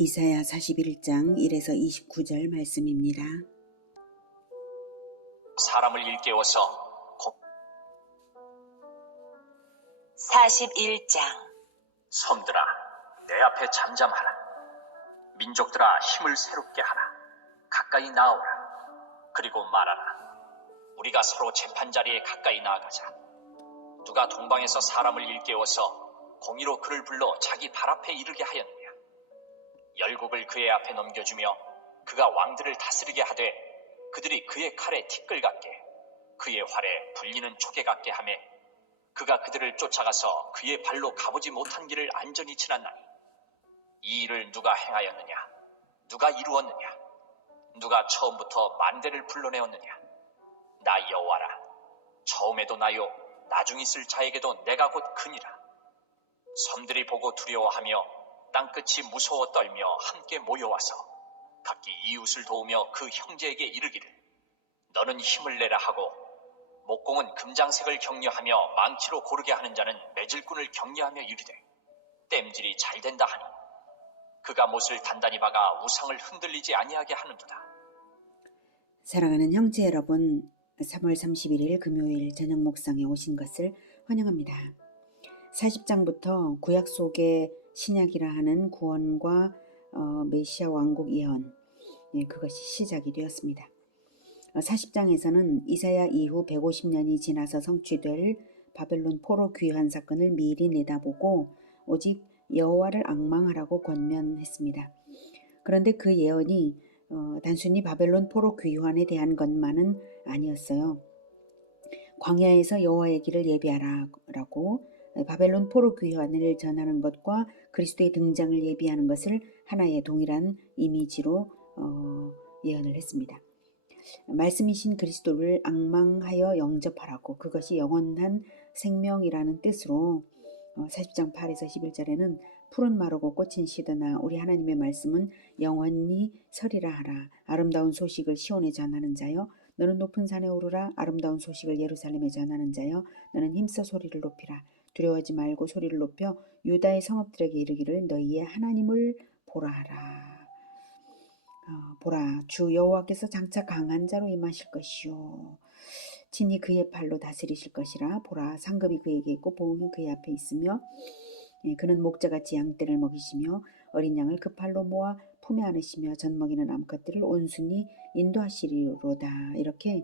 이사야 41장 1에서 29절 말씀입니다. 사람을 일깨워서 41장 섬들아 내 앞에 잠잠하라. 민족들아 힘을 새롭게 하라. 가까이 나오라. 그리고 말하라. 우리가 서로 재판자리에 가까이 나아가자. 누가 동방에서 사람을 일깨워서 공의로 그를 불러 자기 발 앞에 이르게 하였느냐. 열국을 그의 앞에 넘겨주며 그가 왕들을 다스리게 하되 그들이 그의 칼에 티끌 같게 그의 활에 불리는 초계 같게 하매 그가 그들을 쫓아가서 그의 발로 가보지 못한 길을 안전히 지났나니 이 일을 누가 행하였느냐. 누가 이루었느냐. 누가 처음부터 만대를 불러내었느냐. 나 여호와라. 처음에도 나요 나중 있을 자에게도 내가 곧 크니라. 섬들이 보고 두려워하며 땅끝이 무서워 떨며 함께 모여와서 각기 이웃을 도우며 그 형제에게 이르기를 너는 힘을 내라 하고 목공은 금장색을 격려하며 망치로 고르게 하는 자는 매질꾼을 격려하며 이르되 땜질이 잘 된다 하니 그가 못을 단단히 박아 우상을 흔들리지 아니하게 하는도다. 사랑하는 형제 여러분, 3월 31일 금요일 저녁 목상에 오신 것을 환영합니다. 40장부터 구약 속의 신약이라 하는 구원과 메시아 왕국 예언, 그것이 시작이 되었습니다. 40장에서는 이사야 이후 150년이 지나서 성취될 바벨론 포로 귀환 사건을 미리 내다보고 오직 여호와를 앙망하라고 권면했습니다. 그런데 그 예언이 단순히 바벨론 포로 귀환에 대한 것만은 아니었어요. 광야에서 여호와의 길을 예비하라라고 바벨론 포로 귀환을 전하는 것과 그리스도의 등장을 예비하는 것을 하나의 동일한 이미지로 예언을 했습니다. 말씀이신 그리스도를 앙망하여 영접하라고, 그것이 영원한 생명이라는 뜻으로 40장 8에서 11절에는 푸른 마르고 꽃은 시드나 우리 하나님의 말씀은 영원히 서리라 하라. 아름다운 소식을 시온에 전하는 자여 너는 높은 산에 오르라. 아름다운 소식을 예루살렘에 전하는 자여 너는 힘써 소리를 높이라. 두려워하지 말고 소리를 높여 유다의 성읍들에게 이르기를 너희의 하나님을 보라 하라. 보라, 주 여호와께서 장차 강한 자로 임하실 것이요 친히 그의 팔로 다스리실 것이라. 보라, 상급이 그에게 있고 보응이 그의 앞에 있으며 그는 목자같이 양떼를 먹이시며 어린 양을 그 팔로 모아 품에 안으시며 젖먹이는 암컷들을 온순히 인도하시리로다. 이렇게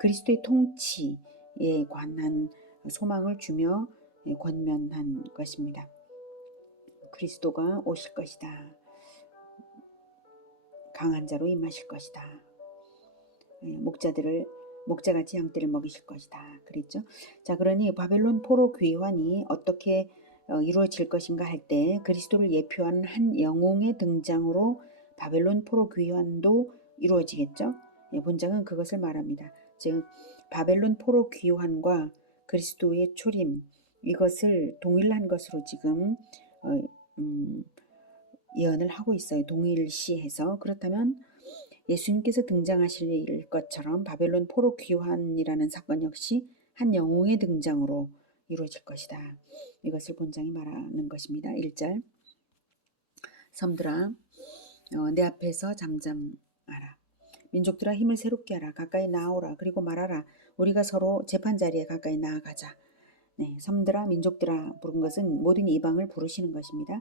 그리스도의 통치에 관한 소망을 주며 권면한 것입니다. 그리스도가 오실 것이다. 강한 자로 임하실 것이다. 목자같이 양떼를 먹이실 것이다. 그랬죠. 자, 그러니 바벨론 포로 귀환이 어떻게 이루어질 것인가 할 때 그리스도를 예표하는 한 영웅의 등장으로 바벨론 포로 귀환도 이루어지겠죠. 본장은 그것을 말합니다. 즉 바벨론 포로 귀환과 그리스도의 초림, 이것을 동일한 것으로 지금 예언을 하고 있어요. 동일시해서. 그렇다면 예수님께서 등장하실 것처럼 바벨론 포로 귀환이라는 사건 역시 한 영웅의 등장으로 이루어질 것이다. 이것을 본장이 말하는 것입니다. 1절 섬들아 내 앞에서 잠잠하라. 민족들아 힘을 새롭게 하라. 가까이 나오라. 그리고 말하라. 우리가 서로 재판자리에 가까이 나아가자. 섬들아 민족들아 부른 것은 모든 이방을 부르시는 것입니다.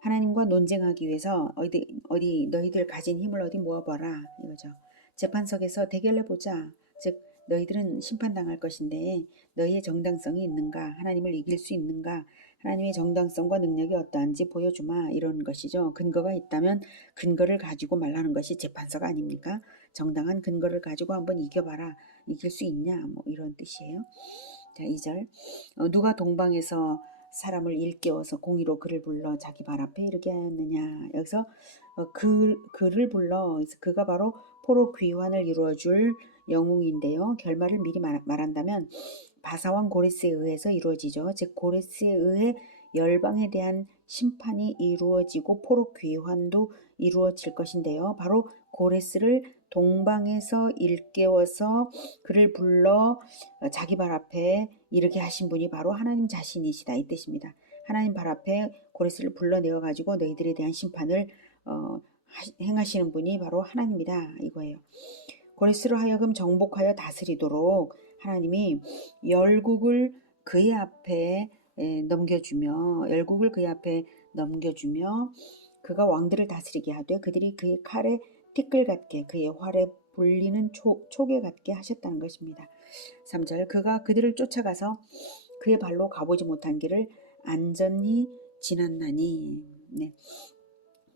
하나님과 논쟁하기 위해서 어디 너희들 가진 힘을 어디 모아봐라 이거죠. 재판석에서 대결해보자. 즉 너희들은 심판당할 것인데 너희의 정당성이 있는가, 하나님을 이길 수 있는가, 하나님의 정당성과 능력이 어떠한지 보여주마, 이런 것이죠. 근거가 있다면 근거를 가지고 말하는 것이 재판서가 아닙니까? 정당한 근거를 가지고 한번 이겨봐라. 이길 수 있냐, 뭐 이런 뜻이에요. 자, 2절 누가 동방에서 사람을 일깨워서 공의로 그를 불러 자기 발 앞에 이르게 하였느냐. 여기서 그를 불러, 그가 바로 포로 귀환을 이루어줄 영웅인데요. 결말을 미리 말한다면 바사왕 고레스에 의해서 이루어지죠. 즉 고레스에 의해 열방에 대한 심판이 이루어지고 포로 귀환도 이루어질 것인데요. 바로 고레스를 동방에서 일깨워서 그를 불러 자기 발 앞에 이르게 하신 분이 바로 하나님 자신이시다, 이 뜻입니다. 하나님 발 앞에 고레스를 불러내어 가지고 너희들에 대한 심판을 행하시는 분이 바로 하나님이다 이거예요. 고레스로 하여금 정복하여 다스리도록 하나님이 열국을 그의 앞에 넘겨주며 그가 왕들을 다스리게 하되 그들이 그의 칼에 티끌 같게 그의 활에 불리는 초계 같게 하셨다는 것입니다. 3절 그가 그들을 쫓아가서 그의 발로 가보지 못한 길을 안전히 지났나니. 네.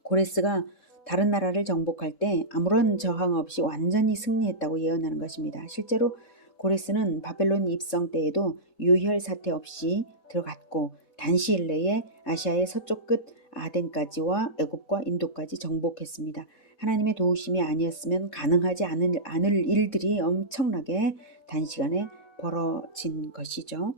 고레스가 다른 나라를 정복할 때 아무런 저항 없이 완전히 승리했다고 예언하는 것입니다. 실제로 고레스는 바벨론 입성 때에도 유혈 사태 없이 들어갔고 단시일 내에 아시아의 서쪽 끝 아덴까지와 애굽과 인도까지 정복했습니다. 하나님의 도우심이 아니었으면 가능하지 않을 일들이 엄청나게 단시간에 벌어진 것이죠.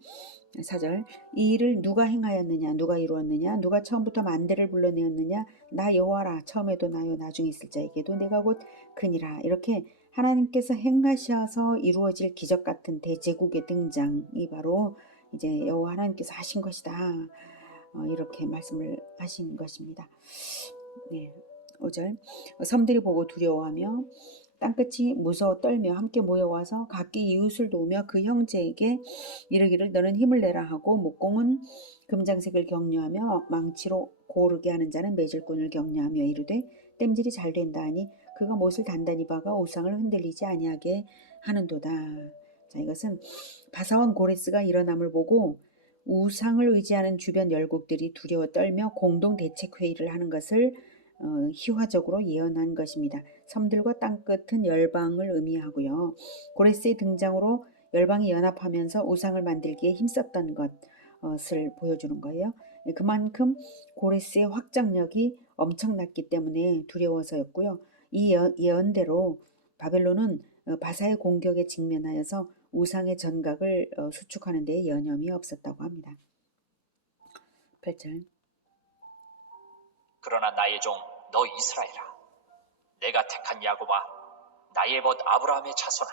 4절 이 일을 누가 행하였느냐 누가 이루었느냐 누가 처음부터 만대를 불러내었느냐 나 여호와라 처음에도 나요 나중에 있을 자에게도 내가 곧 크니라. 이렇게 하나님께서 행하셔서 이루어질 기적 같은 대제국의 등장이 바로 이제 여호와 하나님께서 하신 것이다. 이렇게 말씀을 하신 것입니다. 네, 5절 섬들이 보고 두려워하며 땅끝이 무서워 떨며 함께 모여와서 각기 이웃을 도우며 그 형제에게 이르기를 너는 힘을 내라 하고 목공은 금장색을 격려하며 망치로 고르게 하는 자는 매질꾼을 격려하며 이르되 땜질이 잘 된다 하니 그가 못을 단단히 박아 우상을 흔들리지 아니하게 하는도다. 자, 이것은 바사왕 고레스가 일어남을 보고 우상을 의지하는 주변 열국들이 두려워 떨며 공동 대책 회의를 하는 것을 희화적으로 예언한 것입니다. 섬들과 땅끝은 열방을 의미하고요. 고레스의 등장으로 열방이 연합하면서 우상을 만들기에 힘썼던 것을 보여주는 거예요. 그만큼 고레스의 확장력이 엄청났기 때문에 두려워서였고요. 이 예언대로 바벨론은 바사의 공격에 직면하여서 우상의 전각을 수축하는 데 여념이 없었다고 합니다. 8절 그러나 나의 종 너 이스라엘아 내가 택한 야곱아 나의 벗 아브라함의 자손아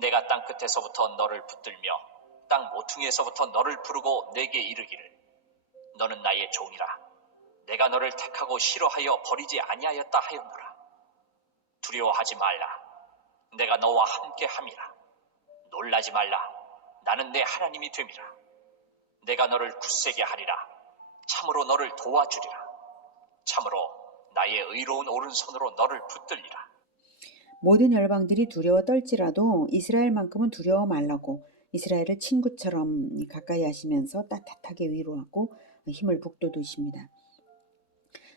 내가 땅 끝에서부터 너를 붙들며 땅 모퉁이에서부터 너를 부르고 내게 이르기를 너는 나의 종이라 내가 너를 택하고 싫어하여 버리지 아니하였다 하였노라. 두려워하지 말라 내가 너와 함께 함이라. 놀라지 말라 나는 내 하나님이 됨이라. 내가 너를 굳세게 하리라. 참으로 너를 도와주리라. 참으로 나의 의로운 오른손으로 너를 붙들리라. 모든 열방들이 두려워 떨지라도 이스라엘만큼은 두려워 말라고 이스라엘을 친구처럼 가까이 하시면서 따뜻하게 위로하고 힘을 북돋우십니다.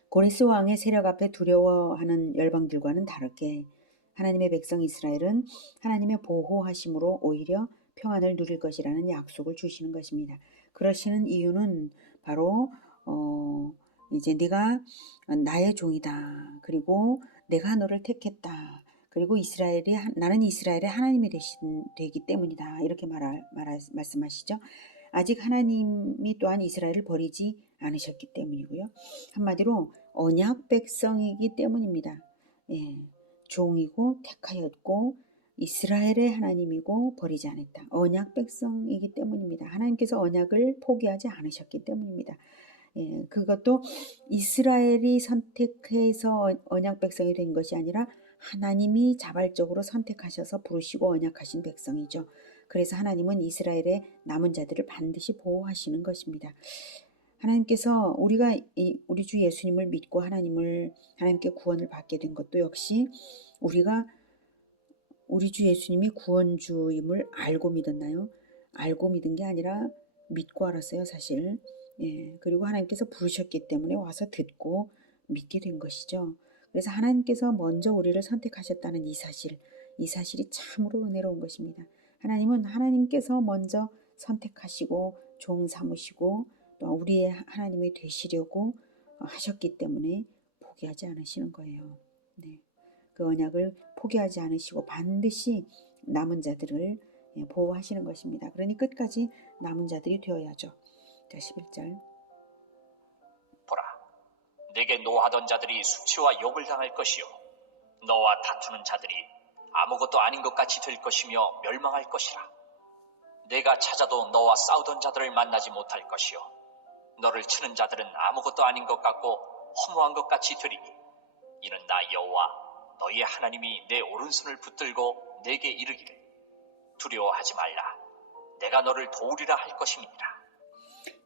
고레스 왕의 세력 앞에 두려워하는 열방들과는 다르게 하나님의 백성 이스라엘은 하나님의 보호하심으로 오히려 평안을 누릴 것이라는 약속을 주시는 것입니다. 그러시는 이유는 바로 이제 네가 나의 종이다. 그리고 내가 너를 택했다. 그리고 나는 이스라엘의 하나님이 되기 때문이다. 이렇게 말씀하시죠. 아직 하나님이 또한 이스라엘을 버리지 않으셨기 때문이고요. 한마디로 언약 백성이기 때문입니다. 예, 종이고 택하였고 이스라엘의 하나님이고 버리지 않았다. 언약 백성이기 때문입니다. 하나님께서 언약을 포기하지 않으셨기 때문입니다. 예, 그것도 이스라엘이 선택해서 언약 백성이 된 것이 아니라 하나님이 자발적으로 선택하셔서 부르시고 언약하신 백성이죠. 그래서 하나님은 이스라엘의 남은 자들을 반드시 보호하시는 것입니다. 하나님께서 우리가 우리 주 예수님을 믿고 하나님께 구원을 받게 된 것도 역시 우리가 우리 주 예수님이 구원주임을 알고 믿었나요? 알고 믿은 게 아니라 믿고 알았어요, 사실. 예, 그리고 하나님께서 부르셨기 때문에 와서 듣고 믿게 된 것이죠. 그래서 하나님께서 먼저 우리를 선택하셨다는 이 사실이 참으로 은혜로운 것입니다. 하나님은 하나님께서 먼저 선택하시고 종 삼으시고 또 우리의 하나님이 되시려고 하셨기 때문에 포기하지 않으시는 거예요. 네, 그 언약을 포기하지 않으시고 반드시 남은 자들을 보호하시는 것입니다. 그러니 끝까지 남은 자들이 되어야죠. 자, 11절 보라, 내게 노하던 자들이 수치와 욕을 당할 것이요 너와 다투는 자들이 아무것도 아닌 것 같이 될 것이며 멸망할 것이라. 내가 찾아도 너와 싸우던 자들을 만나지 못할 것이요 너를 치는 자들은 아무것도 아닌 것 같고 허무한 것 같이 되리니 이는 나 여호와 너희의 하나님이 내 오른손을 붙들고 내게 이르기를 두려워하지 말라 내가 너를 도우리라 할 것임이니라.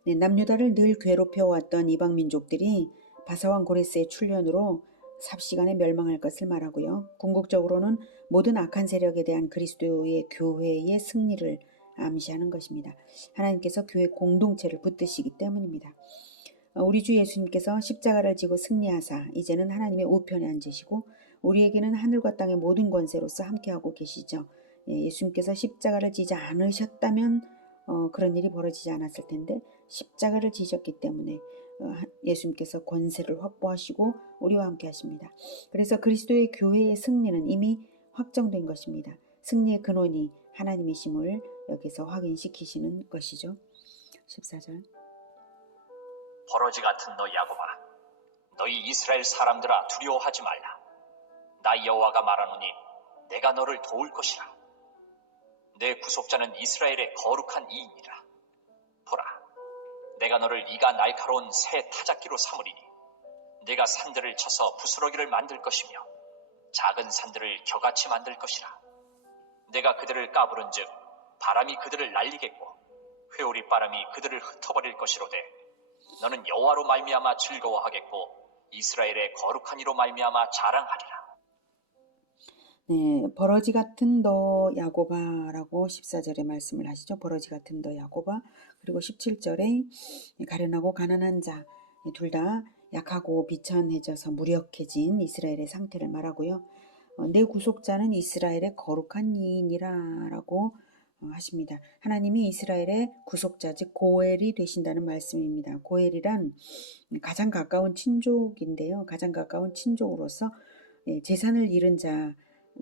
네, 남유다를 늘 괴롭혀왔던 이방 민족들이 바사왕 고레스의 출현으로 삽시간에 멸망할 것을 말하고요. 궁극적으로는 모든 악한 세력에 대한 그리스도의 교회의 승리를 암시하는 것입니다. 하나님께서 교회 공동체를 붙드시기 때문입니다. 우리 주 예수님께서 십자가를 지고 승리하사 이제는 하나님의 우편에 앉으시고 우리에게는 하늘과 땅의 모든 권세로서 함께하고 계시죠. 예수님께서 십자가를 지지 않으셨다면 그런 일이 벌어지지 않았을 텐데 십자가를 지셨기 때문에 예수님께서 권세를 확보하시고 우리와 함께 하십니다. 그래서 그리스도의 교회의 승리는 이미 확정된 것입니다. 승리의 근원이 하나님이심을 여기서 확인시키시는 것이죠. 14절 버러지 같은 너 야곱아 너희 이스라엘 사람들아 두려워하지 말라 나 여호와가 말하노니 내가 너를 도울 것이라 내 구속자는 이스라엘의 거룩한 이인이라 보라 내가 너를 이가 날카로운 새 타작기로 삼으리니 내가 산들을 쳐서 부스러기를 만들 것이며 작은 산들을 겨같이 만들 것이라 내가 그들을 까부른즉 바람이 그들을 날리겠고 회오리 바람이 그들을 흩어버릴 것이로되 너는 여호와로 말미암아 즐거워하겠고 이스라엘의 거룩한 이로 말미암아 자랑하리라. 네, 버러지 같은 너 야곱아라고 14절에 말씀을 하시죠. 버러지 같은 너 야곱아. 그리고 17절에 가련하고 가난한 자 둘 다 약하고 비천해져서 무력해진 이스라엘의 상태를 말하고요. 내 구속자는 이스라엘의 거룩한 이인이라라고 하십니다. 하나님이 이스라엘의 구속자 즉 고엘이 되신다는 말씀입니다. 고엘이란 가장 가까운 친족인데요. 가장 가까운 친족으로서 재산을 잃은 자,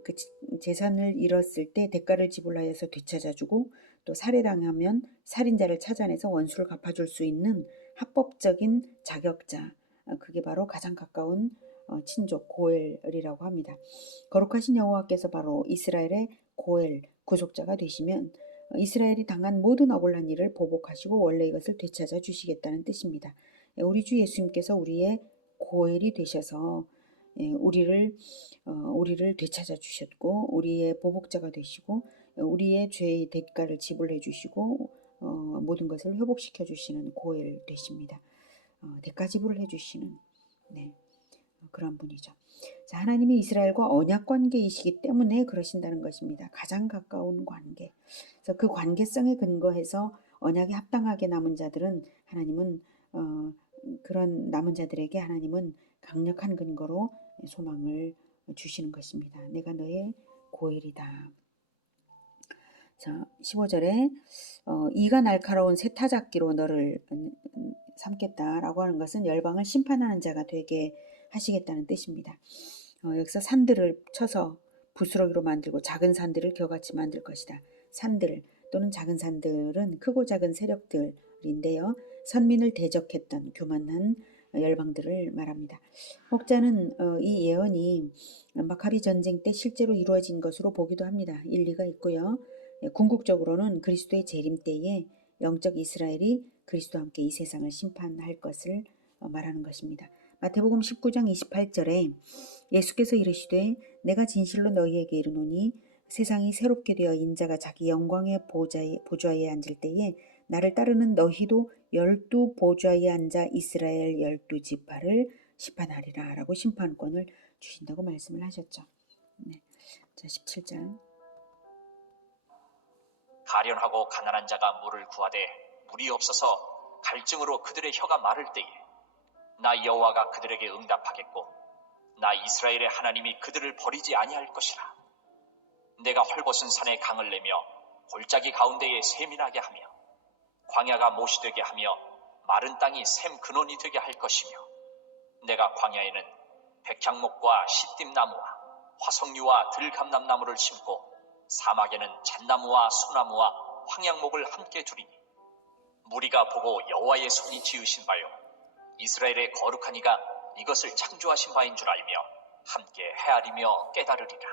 그 재산을 잃었을 때 대가를 지불하여서 되찾아주고 또 살해당하면 살인자를 찾아내서 원수를 갚아줄 수 있는 합법적인 자격자, 그게 바로 가장 가까운 친족 고엘이라고 합니다. 거룩하신 여호와께서 바로 이스라엘의 고엘 구속자가 되시면 이스라엘이 당한 모든 억울한 일을 보복하시고 원래 이것을 되찾아 주시겠다는 뜻입니다. 우리 주 예수님께서 우리의 고엘이 되셔서 우리를 되찾아 주셨고 우리의 보복자가 되시고 우리의 죄의 대가를 지불해 주시고 모든 것을 회복시켜 주시는 고엘 되십니다. 대가 지불을 해 주시는 그런 분이죠. 자, 하나님이 이스라엘과 언약 관계이시기 때문에 그러신다는 것입니다. 가장 가까운 관계. 그래서 그 관계성에 근거해서 언약에 합당하게 남은 자들은 하나님은 그런 남은 자들에게 하나님은 강력한 근거로 소망을 주시는 것입니다. 내가 너의 고엘이다. 자, 15절에 이가 날카로운 세타잡기로 너를 삼겠다라고 하는 것은 열방을 심판하는 자가 되게 하시겠다는 뜻입니다. 여기서 산들을 쳐서 부스러기로 만들고 작은 산들을 겨같이 만들 것이다. 산들 또는 작은 산들은 크고 작은 세력들인데요. 선민을 대적했던 교만한 열방들을 말합니다. 혹자는 이 예언이 마카비 전쟁 때 실제로 이루어진 것으로 보기도 합니다. 일리가 있고요. 궁극적으로는 그리스도의 재림 때에 영적 이스라엘이 그리스도와 함께 이 세상을 심판할 것을 말하는 것입니다. 마태복음 19장 28절에 예수께서 이르시되 내가 진실로 너희에게 이르노니 세상이 새롭게 되어 인자가 자기 영광의 보좌에 앉을 때에 나를 따르는 너희도 12 보좌에 앉아 이스라엘 12지파를 심판하리라 라고 심판권을 주신다고 말씀을 하셨죠. 자, 17절 가련하고 가난한 자가 물을 구하되 물이 없어서 갈증으로 그들의 혀가 마를 때에 나 여호와가 그들에게 응답하겠고 나 이스라엘의 하나님이 그들을 버리지 아니할 것이라. 내가 헐벗은 산에 강을 내며 골짜기 가운데에 샘이 나게 하며 광야가 못이 되게 하며 마른 땅이 샘 근원이 되게 할 것이며 내가 광야에는 백향목과 시띠나무와 화석류와 들감람나무를 심고 사막에는 잣나무와 소나무와 황양목을 함께 두리니 무리가 보고 여호와의 손이 지으신 바요 이스라엘의 거룩한 이가 이것을 창조하신 바인 줄 알며 함께 헤아리며 깨달으리라.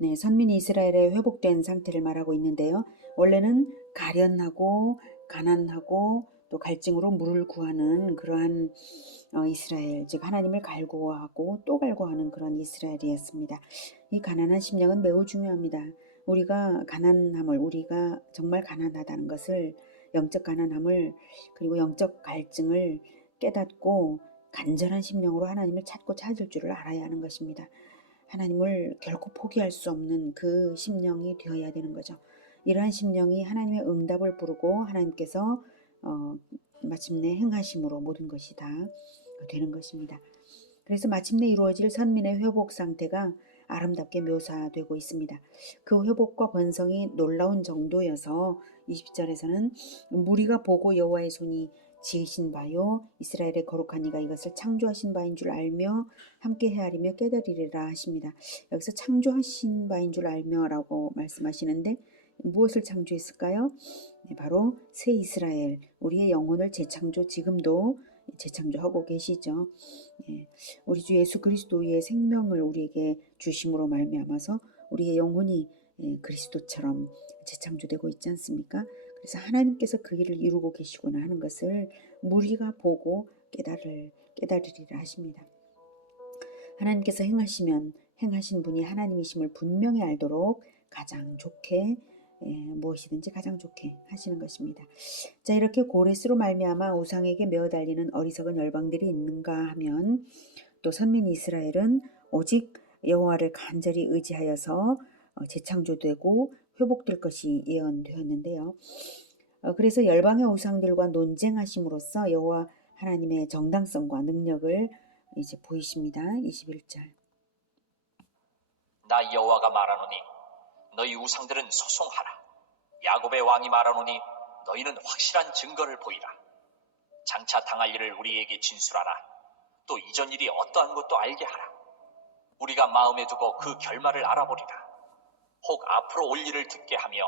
네, 선민 이스라엘의 회복된 상태를 말하고 있는데요. 원래는 가련하고 가난하고 또 갈증으로 물을 구하는 그러한 이스라엘, 즉 하나님을 갈구하고 또 갈구하는 그런 이스라엘이었습니다. 이 가난한 심령은 매우 중요합니다. 우리가 가난함을, 우리가 정말 가난하다는 것을, 영적 가난함을, 그리고 영적 갈증을 깨닫고 간절한 심령으로 하나님을 찾고 찾을 줄을 알아야 하는 것입니다. 하나님을 결코 포기할 수 없는 그 심령이 되어야 되는 거죠. 이러한 심령이 하나님의 응답을 부르고 하나님께서 마침내 행하심으로 모든 것이 다 되는 것입니다. 그래서 마침내 이루어질 선민의 회복 상태가 아름답게 묘사되고 있습니다. 그 회복과 번성이 놀라운 정도여서 20절에서는 무리가 보고 여호와의 손이 지으신 바요 이스라엘의 거룩한 이가 이것을 창조하신 바인 줄 알며 함께 헤아리며 깨달으리라 하십니다. 여기서 창조하신 바인 줄 알며라고 말씀하시는데 무엇을 창조했을까요? 네, 바로 새 이스라엘, 우리의 영혼을 재창조, 지금도 재창조하고 계시죠. 예, 우리 주 예수 그리스도의 생명을 우리에게 주심으로 말미암아서 우리의 영혼이 그리스도처럼 재창조되고 있지 않습니까? 그래서 하나님께서 그 일을 이루고 계시구나 하는 것을 무리가 보고 깨달으리라 하십니다. 하나님께서 행하시면 행하신 분이 하나님이심을 분명히 알도록 가장 좋게 무엇이든지 가장 좋게 하시는 것입니다. 자, 이렇게 고레스로 말미암아 우상에게 매어달리는 어리석은 열방들이 있는가 하면 또 선민 이스라엘은 오직 여호와를 간절히 의지하여서 재창조되고 회복될 것이 예언되었는데요. 그래서 열방의 우상들과 논쟁하심으로써 여호와 하나님의 정당성과 능력을 이제 보이십니다. 21절. 나 여호와가 말하노니 너희 우상들은 소송하라. 야곱의 왕이 말하노니 너희는 확실한 증거를 보이라. 장차 당할 일을 우리에게 진술하라. 또 이전 일이 어떠한 것도 알게 하라. 우리가 마음에 두고 그 결말을 알아보리라. 혹 앞으로 올 일을 듣게 하며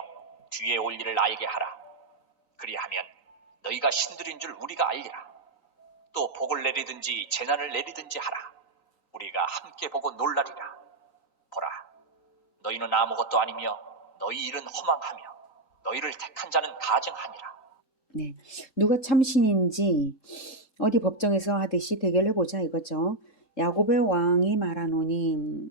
뒤에 올 일을 알게 하라. 그리하면 너희가 신들인 줄 우리가 알리라. 또 복을 내리든지 재난을 내리든지 하라. 우리가 함께 보고 놀라리라. 보라, 너희는 아무것도 아니며 너희 일은 허망하며 너희를 택한 자는 가증하니라. 네, 누가 참신인지 어디 법정에서 하듯이 대결해보자 이거죠. 야곱의 왕이 말하노니,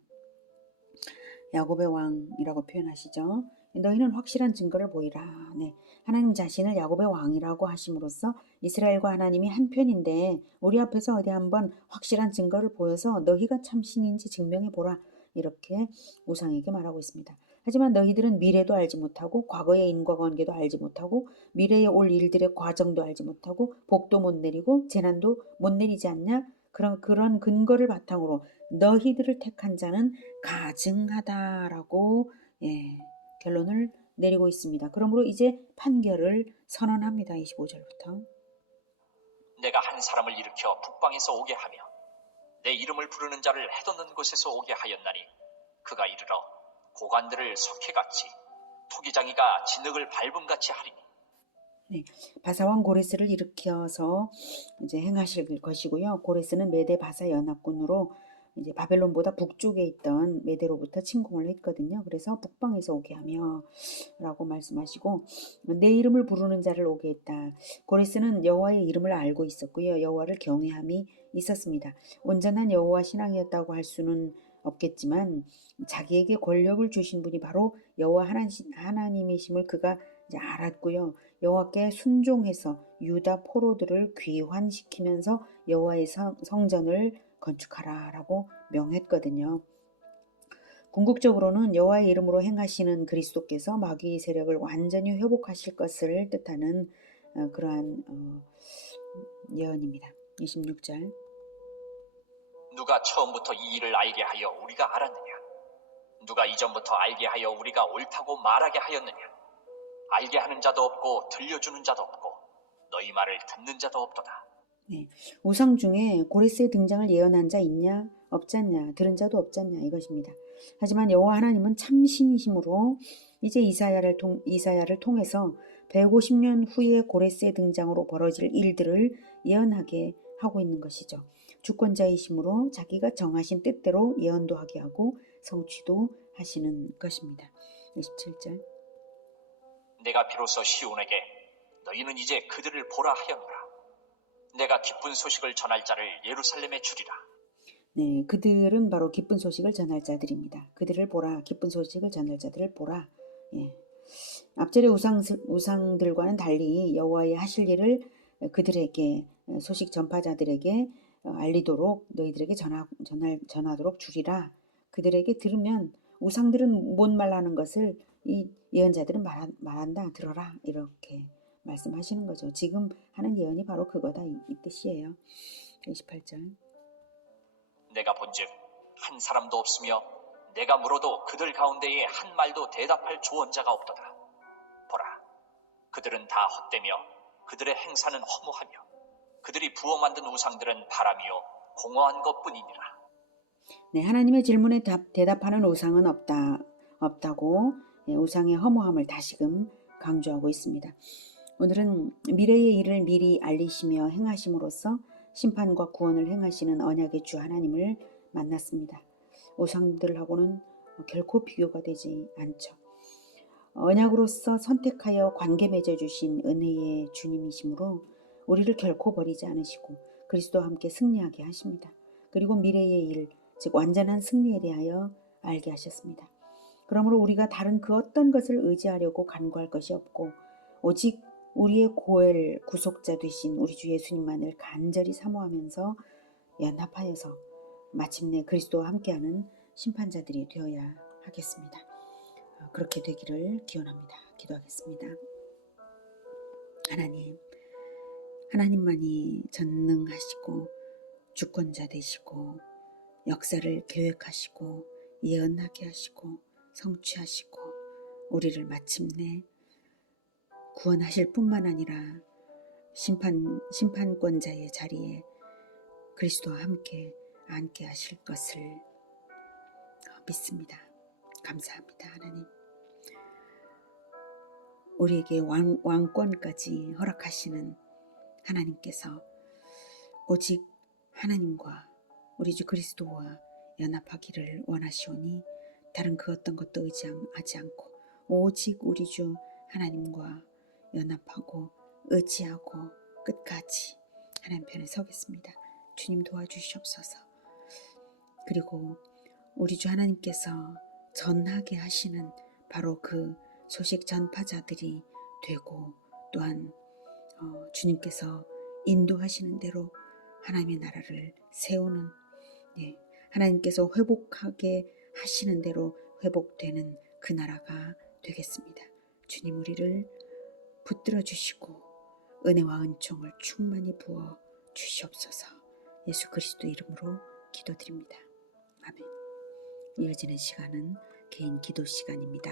야곱의 왕이라고 표현하시죠. 너희는 확실한 증거를 보이라. 네, 하나님 자신을 야곱의 왕이라고 하심으로써 이스라엘과 하나님이 한편인데 우리 앞에서 어디 한번 확실한 증거를 보여서 너희가 참신인지 증명해보라. 이렇게 우상에게 말하고 있습니다. 하지만 너희들은 미래도 알지 못하고 과거의 인과관계도 알지 못하고 미래에 올 일들의 과정도 알지 못하고 복도 못 내리고 재난도 못 내리지 않냐? 그런 근거를 바탕으로 너희들을 택한 자는 가증하다라고 결론을 내리고 있습니다. 그러므로 이제 판결을 선언합니다. 25절부터. 내가 한 사람을 일으켜 북방에서 오게 하며 내 이름을 부르는 자를 해돋는 곳에서 오게 하였나니 그가 이르러 고관들을 석회같이 토기장이가 진흙을 밟음같이 하리니. 네, 바사왕 고레스를 일으켜서 이제 행하실 것이고요. 고레스는 메대 바사 연합군으로 이제 바벨론보다 북쪽에 있던 메대로부터 침공을 했거든요. 그래서 북방에서 오게 하며 라고 말씀하시고 내 이름을 부르는 자를 오게 했다. 고레스는 여호와의 이름을 알고 있었고요. 여호와를 경외함이 있었습니다. 온전한 여호와 신앙이었다고 할 수는 없겠지만 자기에게 권력을 주신 분이 바로 여호와 하나님이심을 그가 이제 알았고요. 여호와께 순종해서 유다 포로들을 귀환시키면서 여호와의 성전을 건축하라라고 명했거든요. 궁극적으로는 여호와의 이름으로 행하시는 그리스도께서 마귀의 세력을 완전히 회복하실 것을 뜻하는 그러한 예언입니다. 26절. 누가 처음부터 이 일을 알게 하여 우리가 알았느냐? 누가 이전부터 알게 하여 우리가 옳다고 말하게 하였느냐? 알게 하는 자도 없고 들려주는 자도 없고 너희 말을 듣는 자도 없도다. 네, 우상 중에 고레스의 등장을 예언한 자 있냐? 없지 않냐? 들은 자도 없지 않냐? 이것입니다. 하지만 여호와 하나님은 참신이심으로 이제 이사야를 통해서 150년 후에 고레스의 등장으로 벌어질 일들을 예언하게 하고 있는 것이죠. 주권자이심으로 자기가 정하신 뜻대로 예언도 하게 하고 성취도 하시는 것입니다. 27절. 내가 비로소 시온에게 너희는 이제 그들을 보라 하였노라. 내가 기쁜 소식을 전할 자를 예루살렘에 주리라. 네, 그들은 바로 기쁜 소식을 전할 자들입니다. 그들을 보라, 기쁜 소식을 전할 자들을 보라. 예. 앞절의 우상들과는 달리 여호와의 하실 일을 그들에게 소식 전파자들에게 알리도록 너희들에게 전하도록 주리라. 그들에게 들으면 우상들은 못 말하는 것을 이 예언자들은 말한다. 들어라. 이렇게 말씀하시는 거죠. 지금 하는 예언이 바로 그거다 이 뜻이에요. 28절. 내가 본즉 한 사람도 없으며 내가 물어도 그들 가운데에 한 말도 대답할 조언자가 없도다. 보라, 그들은 다 헛되며 그들의 행사는 허무하며 그들이 부어 만든 우상들은 바람이요 공허한 것뿐이니라. 네, 하나님의 질문에 대답하는 우상은 없다고 우상의 허무함을 다시금 강조하고 있습니다. 오늘은 미래의 일을 미리 알리시며 행하심으로써 심판과 구원을 행하시는 언약의 주 하나님을 만났습니다. 우상들하고는 결코 비교가 되지 않죠. 언약으로서 선택하여 관계 맺어주신 은혜의 주님이시므로 우리를 결코 버리지 않으시고 그리스도와 함께 승리하게 하십니다. 그리고 미래의 일, 즉 완전한 승리에 대하여 알게 하셨습니다. 그러므로 우리가 다른 그 어떤 것을 의지하려고 간구할 것이 없고 오직 우리의 고엘 구속자 되신 우리 주 예수님만을 간절히 사모하면서 연합하여서 마침내 그리스도와 함께하는 심판자들이 되어야 하겠습니다. 그렇게 되기를 기원합니다. 기도하겠습니다. 하나님만이 전능하시고 주권자 되시고 역사를 계획하시고 예언하게 하시고 성취하시고 우리를 마침내 구원하실 뿐만 아니라 심판권자의 자리에 그리스도와 함께 앉게 하실 것을 믿습니다. 감사합니다. 하나님. 우리에게 왕권까지 허락하시는 하나님께서 오직 하나님과 우리 주 그리스도와 연합하기를 원하시오니 다른 그 어떤 것도 의지하지 않고 오직 우리 주 하나님과 연합하고 의지하고 끝까지 하나님 편에 서겠습니다. 주님 도와주시옵소서. 그리고 우리 주 하나님께서 전하게 하시는 바로 그 소식 전파자들이 되고 또한 주님께서 인도하시는 대로 하나님의 나라를 세우는 하나님께서 회복하게 하시는 대로 회복되는 그 나라가 되겠습니다. 주님 우리를 붙들어 주시고 은혜와 은총을 충만히 부어 주시옵소서. 예수 그리스도 이름으로 기도드립니다. 아멘. 이어지는 시간은 개인 기도 시간입니다.